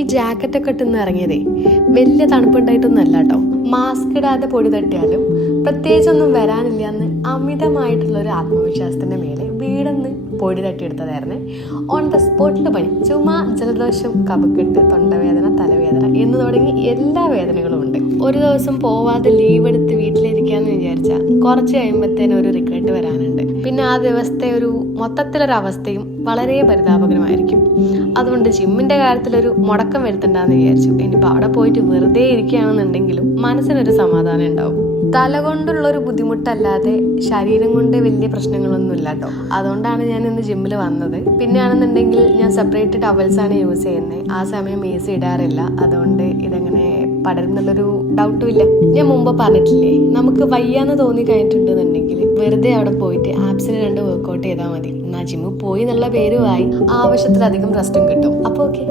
ഈ ജാക്കറ്റൊക്കെ ഇട്ടെന്ന് ഇറങ്ങിയതേ വലിയ തണുപ്പുണ്ടായിട്ടൊന്നും അല്ല കേട്ടോ. മാസ്ക് ഇടാതെ പൊടി തട്ടിയാലും പ്രത്യേകിച്ചൊന്നും വരാനില്ല എന്ന് അമിതമായിട്ടുള്ളൊരു ആത്മവിശ്വാസത്തിൻ്റെ മേലെ വീടെന്ന് പൊടി തട്ടിയെടുത്തതായിരുന്നു. ഓൺ ദ സ്പോട്ടിൽ പനി, ചുമ, ജലദോഷം, കഫക്കെട്ട്, തൊണ്ടവേദന, തലവേദന എന്ന് തുടങ്ങി എല്ലാ വേദനകളും ഉണ്ട്. ഒരു ദിവസം പോവാതെ ലീവ് എടുത്ത് വീട്ടിലിരിക്കാന്ന് വിചാരിച്ചാൽ കുറച്ച് കഴിയുമ്പോഴത്തേനും ഒരു റിഗ്രറ്റ് വരാനുണ്ട്. പിന്നെ ആ ദിവസത്തെ ഒരു മൊത്തത്തിലൊരവസ്ഥയും വളരെ പരിതാപകരമായിരിക്കും. അതുകൊണ്ട് ജിമ്മിൻ്റെ കാര്യത്തിലൊരു മുടക്കം വരുത്തണ്ടെന്ന് വിചാരിച്ചു. ഇനിയിപ്പോൾ അവിടെ പോയിട്ട് വെറുതെ ഇരിക്കുകയാണെന്നുണ്ടെങ്കിലും മനസ്സിനൊരു സമാധാനം ഉണ്ടാവും. തല കൊണ്ടുള്ളൊരു ബുദ്ധിമുട്ടല്ലാതെ ശരീരം കൊണ്ട് വലിയ പ്രശ്നങ്ങളൊന്നും ഇല്ല കേട്ടോ. അതുകൊണ്ടാണ് ഞാൻ ഇന്ന് ജിമ്മിൽ വന്നത്. പിന്നെ ആണെന്നുണ്ടെങ്കിൽ ഞാൻ സെപ്പറേറ്റ് ടവൽസാണ് യൂസ് ചെയ്യുന്നത്. ആ സമയം AC ഇടാറില്ല. അതുകൊണ്ട് ഇതെങ്ങനെ പടരുന്നുള്ളൊരു ഡൗട്ടും ഇല്ല. ഞാൻ മുമ്പ് പറഞ്ഞിട്ടില്ലേ, നമുക്ക് വയ്യാന്ന് തോന്നി കഴിഞ്ഞിട്ടുണ്ടെന്നുണ്ടെങ്കിൽ വെറുതെ അവിടെ പോയിട്ട് ആപ്സിന് 2 വർക്കൗട്ട് ചെയ്താൽ മതി. എന്നാൽ ജിമ്മിൽ പോയി എന്നുള്ള പേരുമായി ആവശ്യത്തിലധികം റെസ്റ്റും കിട്ടും. അപ്പോൾ ഓക്കെ.